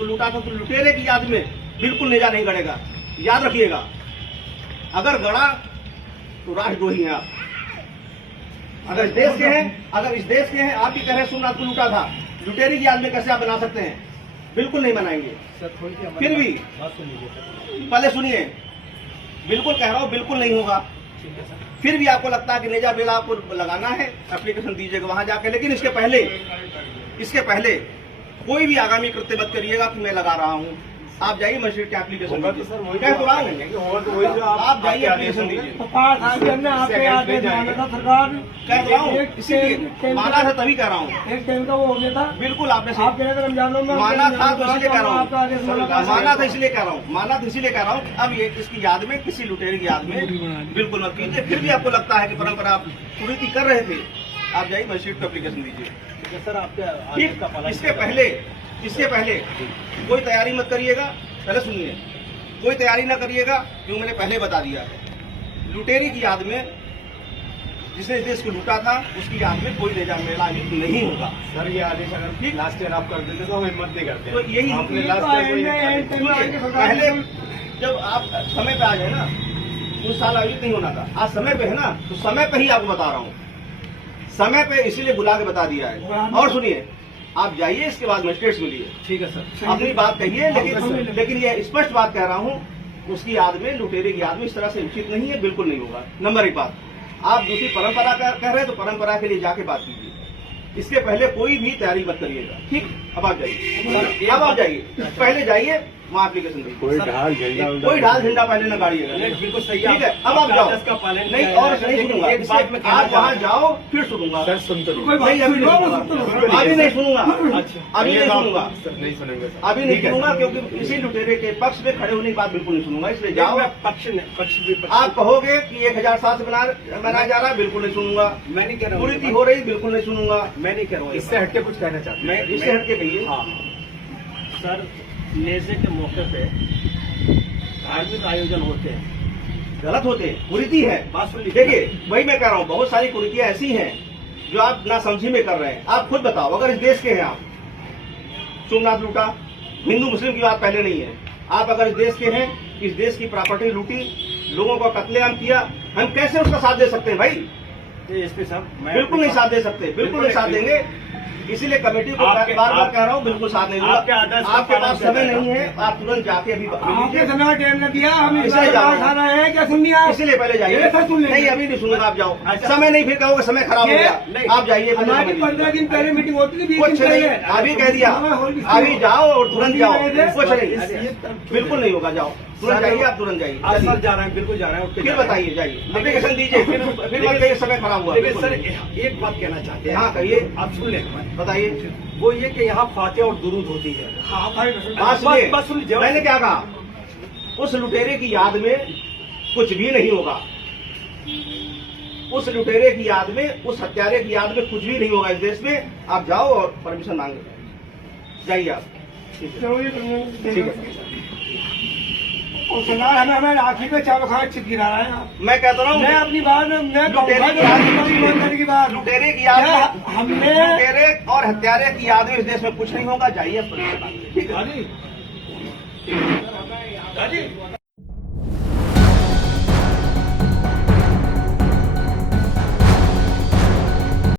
लूटा था तो लुटेरे की याद में बिल्कुल नेजा नहीं गड़ेगा। याद रखिएगा, अगर गड़ा तो राष्ट्रद्रोही हैं आप। अगर इस देश के हैं, आप भी कह रहे हैं सोमनाथ को लूटा था, लुटेरे की याद में कैसे आप बना सकते हैं? बिल्कुल नहीं बनाएंगे। फिर भी पहले सुनिए, बिल्कुल कह रहा हूँ, बिल्कुल नहीं होगा। फिर भी आपको लगता है कि नेजा बेला आपको लगाना है, एप्लीकेशन दीजिएगा वहां जाके। लेकिन इसके पहले कोई भी आगामी कृत्य मत करिएगा कि मैं लगा रहा हूँ। आप जाइए मजिस्ट्रेट के एप्लीकेशन कह तो रहा हूँ, आप जाइए एप्लीकेशन दीजिए। कह रहा हूँ, इसीलिए माना था तभी कह रहा हूँ। एक टाइम का वो हो गया था। बिल्कुल आपने रमजानों में माना था तो इसलिए कह रहा हूँ, माना था इसलिए कह रहा हूँ। अब ये इसकी याद में, किसी लुटेरे की याद में बिल्कुल मत कीजिए। फिर भी आपको लगता है कि परंपरा आप कुरीति कर रहे थे, आप जाइए मजिस्ट्रेट को एप्लीकेशन दीजिए। सर आपके इसके पहले कोई तैयारी मत करिएगा। पहले सुनिए, कोई तैयारी ना करिएगा, क्यों मैंने पहले बता दिया है। लुटेरी की याद में, जिसने इस देश को लूटा था, उसकी याद में कोई नेजा मेला नहीं होगा। सर ये आदेश अगर ठीक लास्ट ईयर आप कर देते तो हम हिम्मत नहीं करते। तो यही पहले जब आप समय पे आ जाए ना, उस साल आयोजित नहीं होना था, आज समय पे है ना, तो समय पे ही आपको बता रहा हूँ। समय पे इसीलिए बुला के बता दिया है। और सुनिए, आप जाइए, इसके बाद मजिस्ट्रेट से मिलिए। ठीक है सर, अपनी बात कहिए, लेकिन ये स्पष्ट बात कह रहा हूँ, उसकी याद में, लुटेरे की याद में इस तरह से उचित नहीं है, बिल्कुल नहीं होगा। नंबर एक बात, आप दूसरी परंपरा कह रहे हैं तो परंपरा के लिए जाके बात कीजिए। इसके पहले कोई भी तैयारी मत करिएगा, ठीक? अब आप जाइए, पहले जाइए वहाँ एप्लीकेशन दीजिए। कोई ढाल झंडा पहले न गाड़िएगा। बिल्कुल सही, ठीक है। अब आप जाओ, नहीं और नहीं सुनूंगा। एक बात में आप वहाँ जाओ, फिर सुनूंगा। सर सुन तो नहीं, अभी नहीं सुनूंगा, अभी नहीं सुनूंगा, अच्छा अभी नहीं सुनूंगा, नहीं सुनेंगे सर, अभी नहीं सुनूंगा, क्योंकि इसी लुटेरे के पक्ष में खड़े होने की बात बिल्कुल नहीं सुनूंगा। इसलिए जाओ, पक्ष आप कहोगे कि 1007 से बनाया जा रहा है, बिल्कुल नहीं सुनूंगा। मैं नहीं कह रहा हूँ, कुरीति हो रही, बिल्कुल नहीं सुनूंगा। मैं नहीं कह रहा हूँ, इससे हटके कुछ कहना चाहता हूँ। मैं इससे हटके कहिए। हाँ सर, नेज़े के मौके पे धार्मिक आयोजन होते हैं, गलत होते हैं, कुरीति है। बात सुन लीजिए। देखिए, वही मैं कह रहा हूँ, बहुत सारी कुरीतियां ऐसी हैं जो आप नासमझी में कर रहे हैं। आप खुद बताओ, अगर इस देश के हैं आप, सोमनाथ लूटा, हिंदू मुस्लिम की बात पहले नहीं है। आप अगर इस देश के हैं, इस देश की प्रॉपर्टी लूटी, लोगों का कत्लेआम किया, हम कैसे उसका साथ दे सकते हैं भाई? एसपी साहब, बिल्कुल नहीं साथ दे सकते, बिल्कुल नहीं साथ देंगे। इसीलिए कमेटी को बार बार कह रहा हूँ, बिल्कुल साथ नहीं दूंगा। आपके पास समय नहीं है, आप तुरंत जाके अभी आपके समय टाइम न दिया, हम इसलिए जा खा रहे हैं, क्या सुन लिया? इसीलिए पहले जाइए। नहीं, अभी नहीं सुनूंगा, आप जाओ। समय नहीं, फिर कहोगे समय खराब हो गया। आप जाइए, हमारी 15 दिन पहले मीटिंग होती थी, 20 कुछ दिन पहले। नहीं, अभी कह दिया, अभी जाओ और तुरंत जाओ, कुछ नहीं, बिल्कुल नहीं होगा। जाओ, तुरंत जाइए, आप तुरंत जाइए। सर जा रहे हैं, बिल्कुल जा रहे हैं। फिर बताइए, जाइए, एप्लीकेशन दीजिए, फिर मत कहिए समय खराब हुआ। लेकिन सर एक बात कहना चाहते हैं। हाँ कहिए, आप सुन लें, बताइए। वो ये कि यहाँ फातिहा और दुरूद होती है। बस सुन लीजिए, मैंने क्या कहा, उस लुटेरे की याद में कुछ भी नहीं होगा। उस लुटेरे की याद में, उस हत्यारे की याद में कुछ भी नहीं होगा इस देश में। आप जाओ और परमिशन मांगे, जाइए आप। ठीक है। हमें आखिर में चावल खाना चित गिरा रहा है। मैं कहता रहा हूँ, मैं अपनी बात में लुटेरे की याद में, हमने लुटेरे और हत्यारे की याद में इस देश में कुछ नहीं होगा। जाइए, ठीक है।